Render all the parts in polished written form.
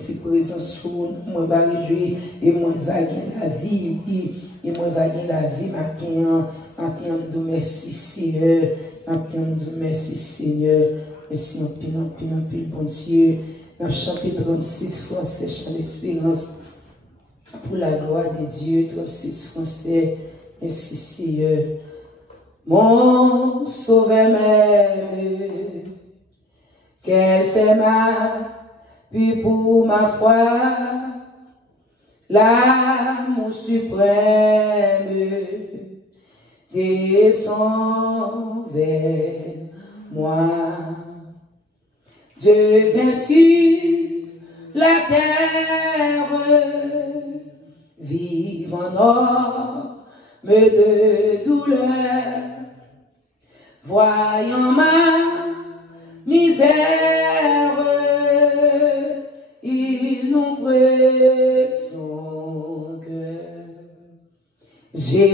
Si présence pour moi va réjouir et moi va gagner la vie, oui, et moi va gagner la vie matin, de merci Seigneur, de merci Seigneur, merci en pile, bon Dieu, on a chanté 36 français, chant d'espérance, pour la gloire de Dieu, 36 français, merci Seigneur, mon sauveur m'aime, qu'elle fait mal. Puis pour ma foi, l'amour suprême descend vers moi. Dieu vient sur la terre, vive en homme de douleur, voyant ma misère, il ouvre son cœur. Jésus,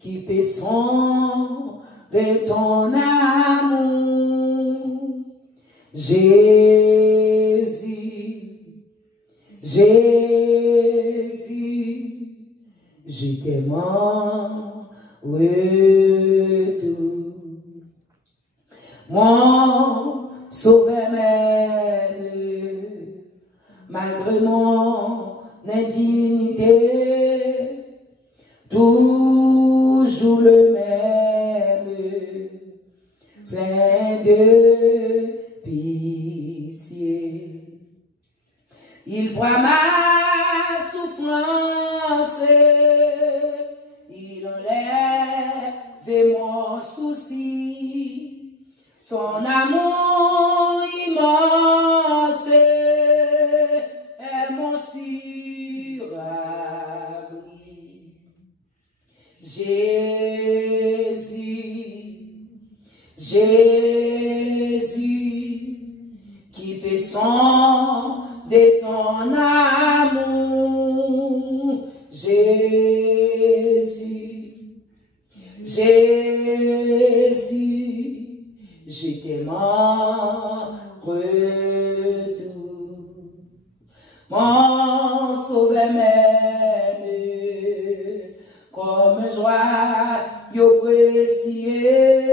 qui paie son de ton amour. Jésus, je t'aime en retour. Mon sauveur m'aime, malgré mon indignité, toujours le même, plein de pitié. Il voit ma souffrance, il enlève mon souci. Son amour immense est mon sûr abri. Jésus, qui paie son de ton amour. Jésus, je t'aime en retour. Mon sauveur m'aime, comme joie yo précieux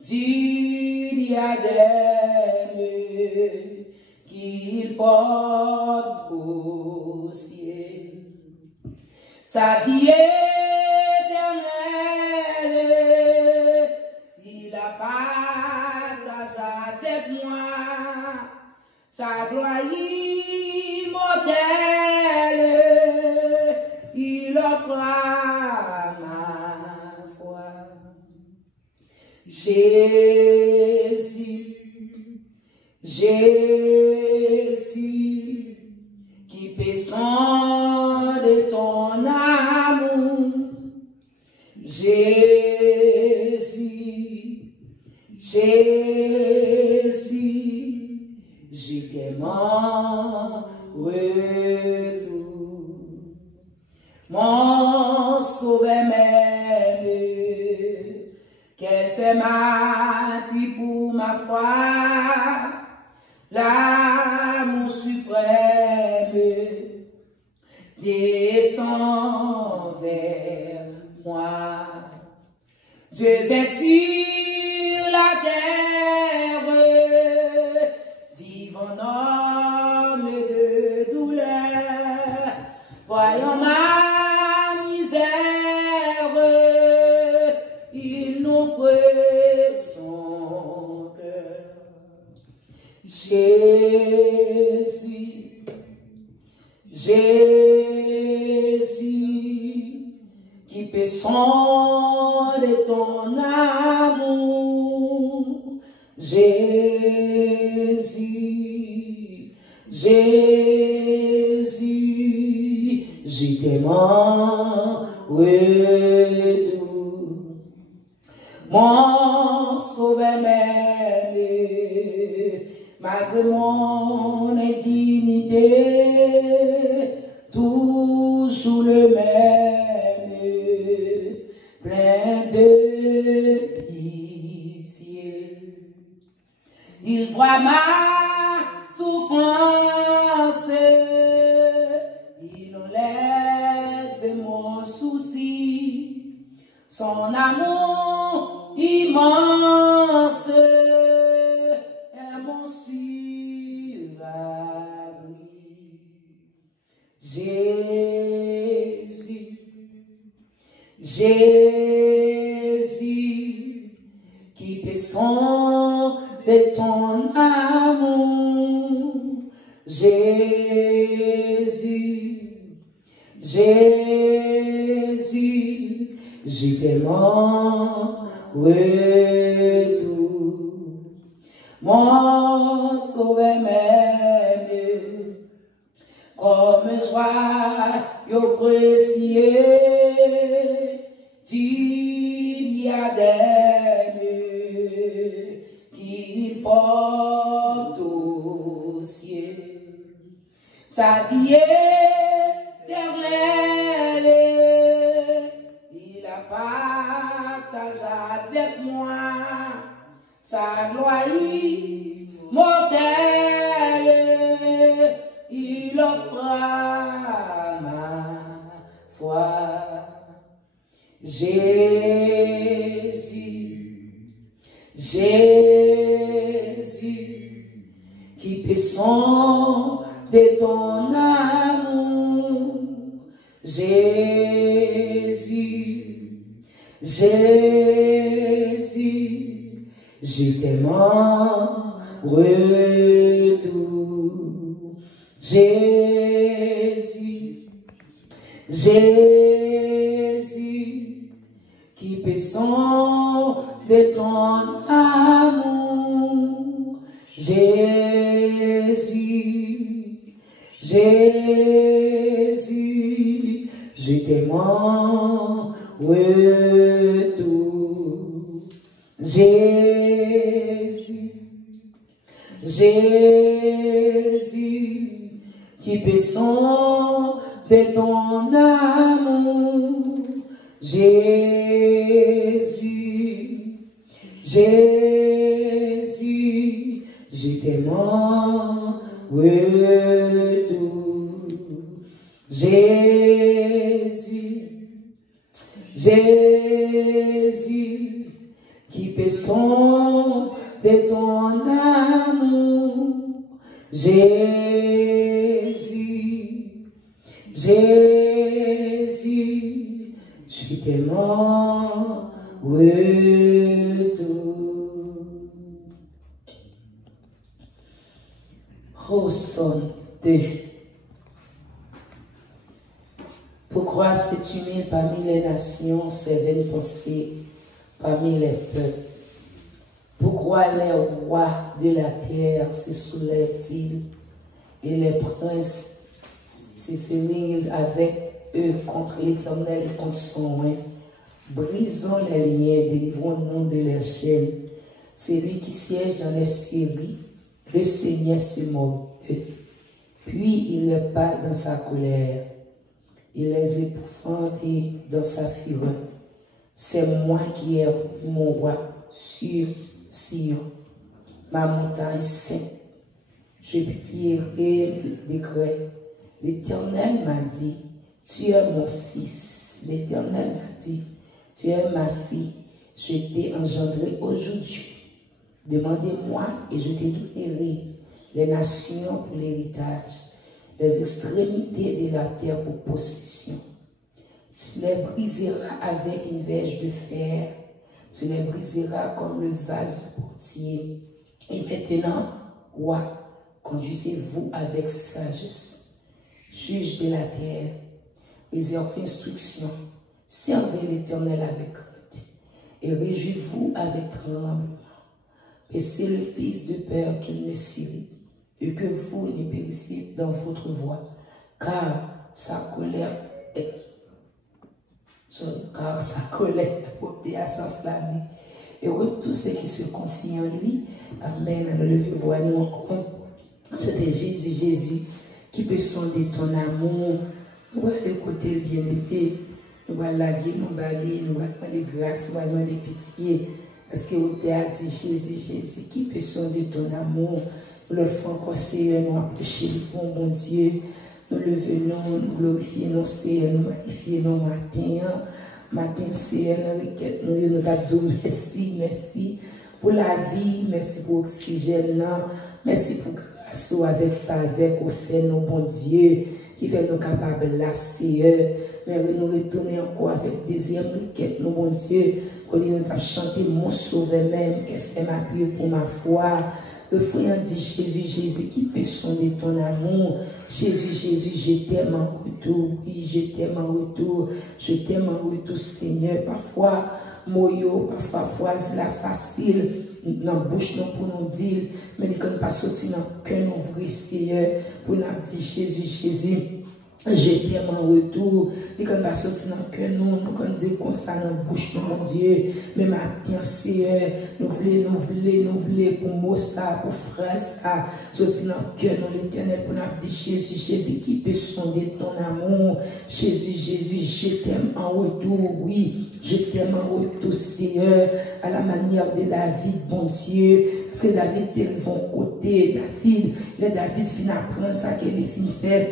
du diadème qu'il porte au ciel. Sa vie éternelle, il a partagé avec moi, sa gloire immortelle, il offre à ma foi. Jésus, qui paie son de ton amour. Jésus, je t'aime en retour. Mon sauveur m'aime, qu'elle fait mal, puis pour ma foi, l'amour suprême descend vers moi. Dieu vient sur la terre, vivant homme de douleur, voyant ma misère, il n'offre son cœur. Jésus, qui paie son de ton amour. Jésus, je t'aime en retour. Mon sauveur m'aime, malgré mon indignité, toujours le même, plein de Il voit ma souffrance, il enlève mon souci, son amour immense est mon sûr abri. Jésus, Jésus, qui descend de ton amour. Jésus, Jésus, je tellement retour. Mon sauveur m'aime, comme joie yo précieux, tu diadème qu'il porte au ciel. Sa vie éternelle, il la partage avec moi, sa gloire immortelle, il offra ma foi. Jésus, Jésus, qui descend de ton amour. Jésus, Jésus, je t'aime en retour. Jésus, Jésus, qui descend de ton amour. Jésus, Jésus, je t'aime en retour. Jésus, Jésus, qui descend de ton amour. Jésus, Jésus, je t'aime en retour. Jésus, Jésus, qui descend de ton amour. Jésus, Jésus, je t'aime en retour. Oh, santé. Pourquoi c'est humile parmi les nations, ses vaines pensées parmi les peuples? Pourquoi les rois de la terre se soulèvent-ils et les princes se sénisent avec eux contre l'Éternel et contre son règne? Brisons les liens, délivrons-nous de leurs chaînes. C'est lui qui siège dans les séries, le Seigneur se moque d'eux. Puis il les bat dans sa colère. Il les épouvante dans sa fureur. C'est moi qui ai pris mon roi sur Sion, ma montagne sainte. Je publierai le décret. L'Éternel m'a dit, tu es mon fils. L'Éternel m'a dit, tu es ma fille. Je t'ai engendré aujourd'hui. Demandez-moi et je te donnerai les nations pour l'héritage, les extrémités de la terre pour possession. Tu les briseras avec une verge de fer, tu les briseras comme le vase du portier. Et maintenant, roi, conduisez-vous avec sagesse. Juge de la terre, réservez instruction, servez l'Éternel avec crainte, et réjouis-vous avec tremblement. Paissez le fils de peur qu'il ne s'irrite, et que vous ne périssiez dans votre voie, car sa colère est portée à s'enflammer. Heureux tous ceux qui se confient en lui. Amen. Alors levez-vous encore. C'était Jésus qui peut sonder ton amour. Nous allons écouter le bien-aimé. Nous allons laguer, nous allons demander grâce, nous allons demander pitié. Parce que vous t'avez dit, Jésus, qui peut sonder ton amour? Le front encore, Seigneur, nous approcher devant bon Dieu. Nous le venons, nous glorifions, Seigneur, nous magnifions nos matins. Matin, Seigneur, nous t'avons dit merci pour la vie, merci pour l'oxygène, merci pour grâce avec faveur qu'on fait, nos bon Dieu, qui fait nous capables là, Seigneur. Mais nous retournons encore avec désir, nos bon Dieu, qu'on nous a chanté mon sauveur même, qui fait ma prière pour ma foi. Le frère dit Jésus, qui peut sonder ton amour? Jésus, je t'aime en retour. Oui, je t'aime en retour. Je t'aime en retour, Seigneur. Parfois, moyo, parfois, phrase la facile, dans la bouche, non pour nous dire, mais nous ne pas sortir dans le cœur, nous ouvrir, Seigneur, pour nous dire Jésus. Je t'aime en retour. Et quand on va sortir dans le cœur, nous dit comme ça dans la bouche, mon Dieu. Mais maintenant, Seigneur, nous voulons pour moi ça, pour frère ça, sortir dans le cœur, nous l'éternel, pour nous dire Jésus, qui peut sonder ton amour. Jésus, je t'aime en retour, oui. Je t'aime en retour, Seigneur, à la manière de David, bon Dieu. Parce que David était de mon côté. David finit apprendre ça qu'il finit faire.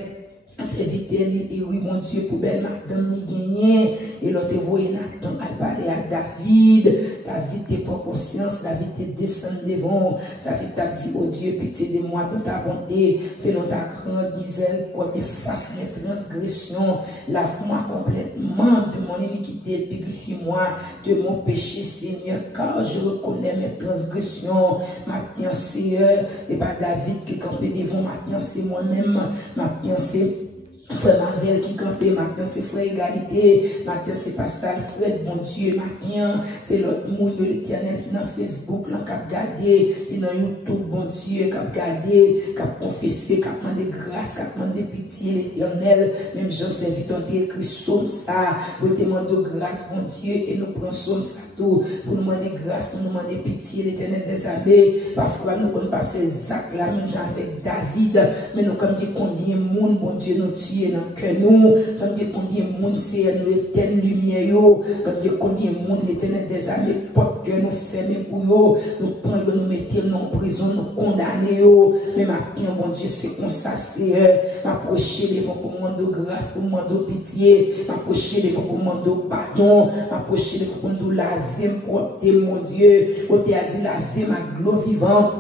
C'est vite, oui, mon Dieu, pour belle madame, ni gagné. Et l'autre voyait Nathan à parler à David. David t'es pas conscience, David t'es descendu devant. David t'a dit, oh Dieu, pitié de moi, toute ta bonté, c'est dans ta grande misère, quand efface mes transgressions, lave-moi complètement de mon iniquité, purifie-moi de mon péché, Seigneur, car je reconnais mes transgressions. Maintenant, Seigneur, et pas David qui campait devant, maintenant, c'est moi-même, maintenant, c'est Frère Marvel qui campait, maintenant c'est Frère Égalité, maintenant c'est Pascal Fred, bon Dieu, maintenant c'est l'autre monde de l'éternel qui est dans Facebook, là, qui a regardé, qui est dans YouTube, bon Dieu, qui a regardé, qui a confessé, qui a demandé grâce, qui a demandé pitié, l'éternel, même Jean-Saint Viton a écrit somme ça, pour demander grâce, bon Dieu, et nous prenons somme ça tout, pour nous demander grâce, pour nous demander pitié, l'éternel des armées, parfois nous ne pouvons pas faire ça, la même chose avec David, mais nous comme combien de monde, bon Dieu, nous tue dans le cœur nous, comme combien de monde c'est nous éternelle lumière, comme combien de monde l'éternel des armées porte que nous fermons pour eux, nous prenons, nous mettons en prison, nous condamnons, mais maintenant, bon Dieu, c'est comme ça, c'est m'approcher devant pour demander grâce, pour demander pitié, m'approcher devant pour demander pardon, m'approcher devant pour nous laver, pour mon Dieu, où tu as dit laver ma gloire vivante.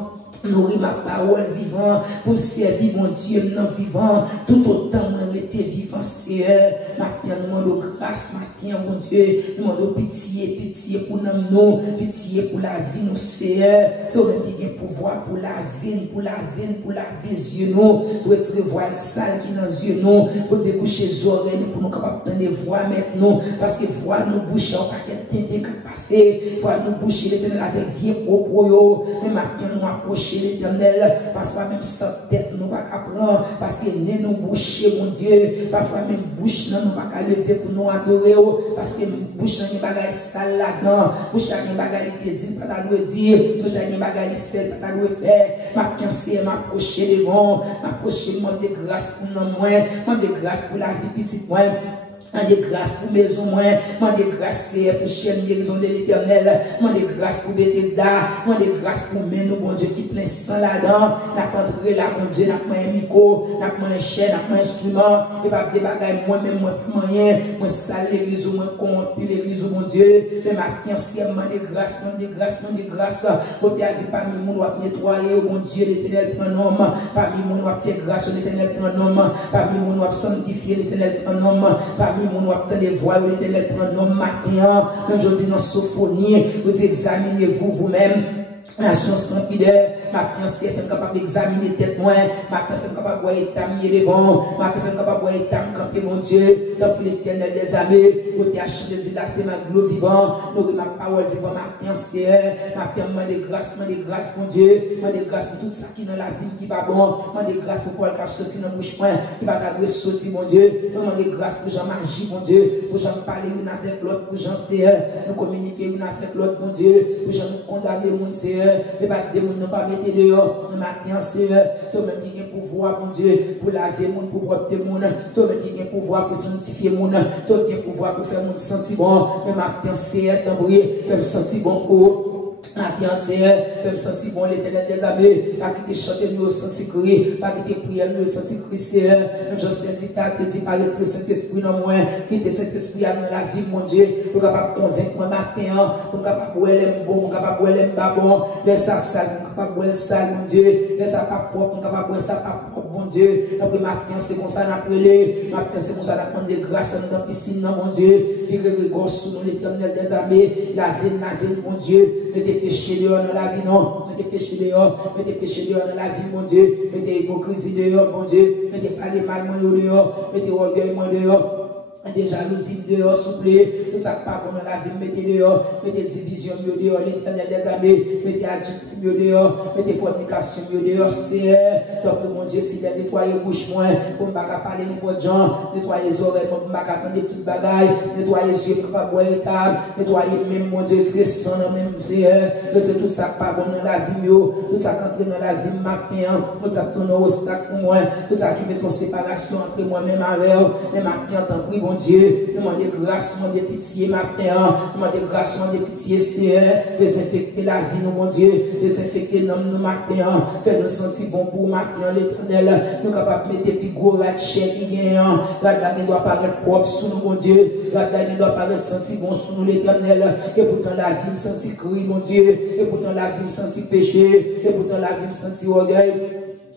Nourrir ma parole vivant, pour me servir, mon Dieu, non vivant, tout autant moi été vivant, Seigneur. Maintenant, nous demandons grâce, maintenant, mon Dieu, nous demandons pitié pour nous, pitié pour la vie, nous, Seigneur. Si on a un pouvoir pour la vie, pour la vie, yeux, nous, pour retirer voile sale qui est dans les yeux, nous, pour déboucher les oreilles, pour nous capables de donner voix maintenant, parce que voix nous boucher, on va tenter de passer, voix nous boucher, l'éternel avec vie propre, mais maintenant, nous approcher l'éternel, parfois même sans tête, nous pas prendre, parce que nous boucher, mon Dieu, parfois même bouche, nous pas lever pour nous adorer, parce que bouche, nous pas sale là-dedans, bouche, nous pas dit, pas dire, bouche, nous pas faire, pas faire, ma pensée, m'approcher devant, m'approcher, demander grâce pour nous, demander grâce pour la vie petite, moi. Mande grâce pour maison moi, mande grâce pour chaîne guérison de l'éternel, mande grâce pour Bethesda, mande grâce pour nous, bon Dieu, qui plein sang là-dedans, n'a pas entré là, bon Dieu, n'a pas un micro, n'a pas un chaîne, n'a pas un instrument, et pas des bagailles, moi-même, moi, pas moyen, moi, sale l'église, moi, corrompu l'église, bon Dieu, mais maintenant, c'est mande grâce, bon Dieu, a dit, parmi nous, on va nettoyer, bon Dieu, l'éternel prend un homme, parmi nous, on va faire grâce, l'éternel prend un homme, parmi nous, on va sanctifier, l'éternel prend un homme, parmi nous, on va obtenir les voix, l'éternel prend un homme matin, même je dis dans Sophonie, vous dites, examinez-vous vous-même. Nation sans pudeur, ma pensée fait capable d'examiner tête moi, ma pensée fait capable de voir état devant, ma pensée fait capable de voir état camper mon Dieu, tant que l'éternel des armées, où tu as chanté de la fait ma gloire vivant, nourrir ma parole vivant, ma pensée, ma de grâce, mon Dieu, de grâce pour tout ça qui dans la vie qui va bon, de grâce pour Paul qui a sorti dans la bouche point, qui va garder sortir mon Dieu, de grâce pour Jean Magie, mon Dieu, pour Jean parler une avec l'autre, pour Jean Seigneur, nous communiquer une avec l'autre, mon Dieu, pour Jean condamner mon Seigneur. Les bâtiments ne pas mettre dehors, le matin, Seigneur, c'est même qui a pouvoir, mon Dieu, pour laver mon, pour porter mon, c'est même qui a pouvoir pour sanctifier mon, c'est même qui a pouvoir pour faire mon sentir bon, le matin, Seigneur, t'embrouiller, faire me sentir bon, Matin, Seigneur, fais-moi sentir bon l'éternel des armées, pas quitter chanter nous, sentir crier, pas quitter prier nous, sentir crier, Seigneur. Même je sais que tu dis, pas retirer Saint-Esprit dans moi, quitter Saint-Esprit dans la vie, mon Dieu, pour capable convaincre moi matin, pour capable boire les bon, pour capable boire les pas bon, laisse ça sale, pour capable boire sale, mon Dieu, laisse ça pas propre, pour capable boire ça pas propre, mon Dieu. Après matin, c'est comme ça, on a prié, matin, c'est comme ça, on a demandé grâce à nous dans la piscine, mon Dieu, figure rigole sous nous, l'éternel des armées, la ville, mon Dieu, mettez péché dehors dans la vie, non. Mettez péché dehors dans la vie, mon Dieu. Mettez hypocrisie dehors, mon Dieu. Mettez pas les mal, moi dehors. Mettez orgueil, moi dehors. Mettez jalousie dehors, s'il vous plaît. Ne savez pas dans la vie, mettez dehors. Mettez division dehors, l'éternel des armées. Mettez adultère dehors. Mettez fornication dehors, c'est tant que mon Dieu fidèle, nettoyez bouche moins. Pour ne pas parler n'importe gens. Nettoyez les oreilles, pour ne pas attendre des petites bagailles. Nettoyez les yeux, pour ne pas boire les tables. Nettoyez même, mon Dieu, très sang, même, Seigneur. Mettez tout ça pas bon dans la vie, tout ça qui entre dans la vie, matin. Tout ça qui tourne au obstacle pour moi. Tout ça qui met en séparation entre moi-même avec eux. Et matin, t'en prie, bon Dieu, demandez grâce, demandez pitié matin, demandez grâce, demandez pitié, Seigneur, désinfecter la vie, nous, mon Dieu, désinfecter l'homme, nous, matin, faire nous sentir bon pour matin, l'éternel, nous capables de mettre plus gros la chair qui gagne, la dame doit paraître propre sous nous, mon Dieu, la dame doit paraître sentir bon sous nous, l'éternel, et pourtant la vie me sentit cri, mon Dieu, et pourtant la vie me sentit péché, et pourtant la vie me sentit orgueil.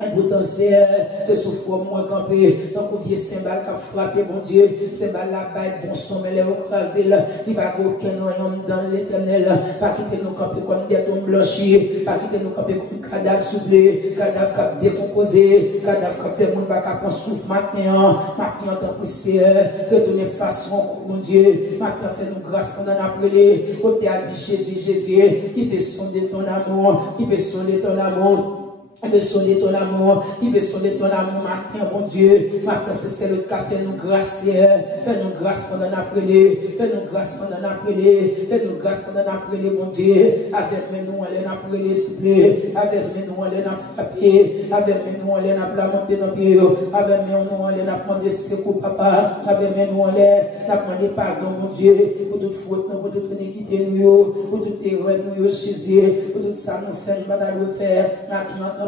Et pourtant, c'est souffre moi campé. Donc, vieux cymbale qui a frappé, mon Dieu. Cymbale la baille, bon son, mais les écrasé là. Il n'y a aucun noyau dans l'éternel. Pas quitter nos campés comme des tombes blanchis. Pas quitter nos campés comme cadavre soufflé. Cadavre qui a décomposé. Cadavre qui a fait mon bac à prendre souffle matin. Matin, en tant que Seigneur. Retourner façon, mon Dieu. Matin, fais-nous grâce qu'on en a appelé. Côté a dit Jésus, qui peut sonder ton amour. Qui peut sonder ton amour. Qui peut sonner ton amour, qui peut sonner ton amour matin, mon Dieu. Matin, c'est le cas, fais-nous grâce, fais-nous grâce pendant l'après-midi, fais-nous grâce pendant l'après-midi, fais-nous grâce pendant l'après-midi, mon Dieu. Avec nous, on l'a après-midi, s'il vous plaît. Avec nous, on l'a frappé. Avec nous, on l'a lamenté dans le pied. Avec nous, on l'a demandé secours, papa. Avec nous, on l'a demandé pardon, mon Dieu, pour toute faute, pour toute iniquité, pour toute erreur, nous, Jésus, pour tout ça, nous faisons, madame, le faire.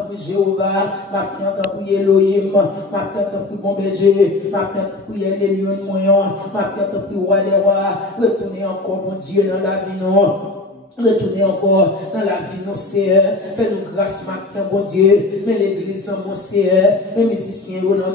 Pour Jéhovah, ma prière pour Elohim, ma prière pour bon berger, ma prière pour les lions moyens, ma prière pour roi des rois, retournez encore, mon Dieu, dans la vie, non. Retournez encore dans la vie, non, Seigneur. Fais-nous grâce, matin, bon Dieu. Mais l'église, mon Seigneur. Mais musiciens, au nom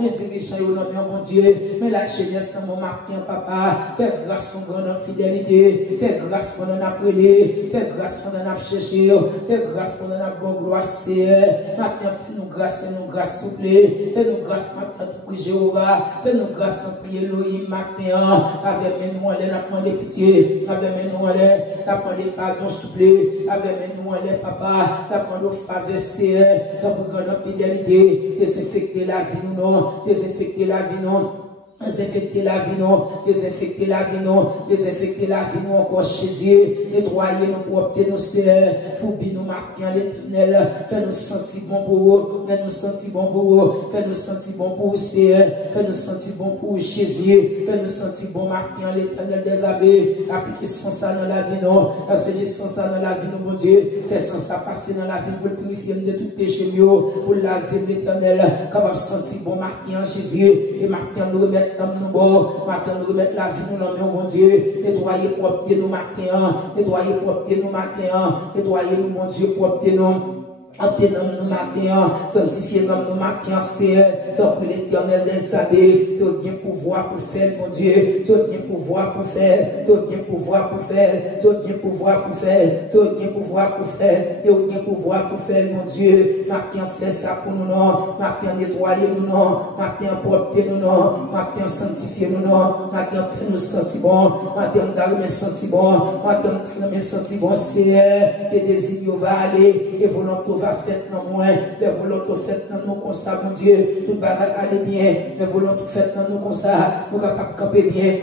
mais dirigeants, au nom mon Dieu. Mais la jeunesse, mon matin, papa. Fais grâce pour grande fidélité. Fais grâce pour nous appeler. Fais grâce pour nous chercher. Fais grâce pour nous bonne gloire, Seigneur. Matin, fais-nous grâce, s'il vous plaît. Fais-nous grâce, matin, pour Jéhovah. Fais-nous grâce, pour Elohim, matin. Avec nous, on a demandé pitié. Avec nous, on a pardon, s'il vous plaît, avec nous, les papa, d'apprendre aux faveurs, Seigneur, d'apprendre notre fidélité, désinfecter la vie, non, désinfecter la vie, non. Désinfecter la vie, non, désinfecter la vie, non, désinfecter la vie, non, encore Jésus, nettoyer nos propres, nos sœurs, foubis nous matin, l'éternel, fais-nous sentir bon pour vous, fais-nous sentir bon pour vous, fais-nous sentir bon pour vous, Seigneur, fais-nous sentir bon pour vous, Jésus, fais-nous sentir bon matin, l'éternel des abbés, appliquer sans ça dans la vie, non, parce que j'ai sans ça dans la vie, non, mon Dieu, fais sans ça passer dans la vie pour purifier de tout péché, pour la vie de l'éternel, capable de sentir bon matin, Jésus, et matin nous remettre nous bon, matin nous remettre la vie nous dans mon Dieu, nettoyer propre nous matin, nettoyer propre nous matin, nettoyer nous mon Dieu propre nous. Obtenons nous matin, sanctifier nous matin, Seigneur, donc l'éternel des sabbats, tu as bien pouvoir pour faire, mon Dieu, tu as bien pouvoir pour faire, tu as bien pouvoir pour faire, tu as bien pouvoir pour faire, tu as bien pouvoir pour faire, tu as bien pouvoir pour faire, mon Dieu, matin fais ça pour nous, non, matin nettoyer nous, non, matin propre nous, non, matin sanctifier nous, non, matin faire nous sentir bon, matin nous me sentir bon, matin nous me sentir bon, Seigneur, que désigne va aller, et volonté va faire dans moi, les volontés faites dans nos constats, mon Dieu, tout bagage allait bien, les volontés faites dans nos constats, nous capables de camper bien.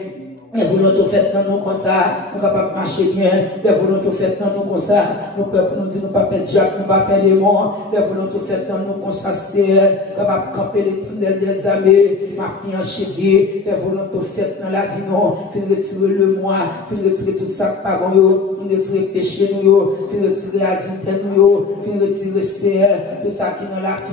Les volontés faites dans nous comme ça, nous capables de marcher bien. Les volontés faites dans nous comme ça, nous peuples nous dit nous pas perdre Jacques, nous pas perdre les morts. Les volontés faites dans nous comme ça, c'est capable de camper l'éternel des armées. Martin en Jésus, les volontés faites dans la vie, non. Fin retirer le moi, fin retirer tout ça par fin retirer péché nous, fin retirer adultère nous, fin retirer tout ça qui est dans la vie.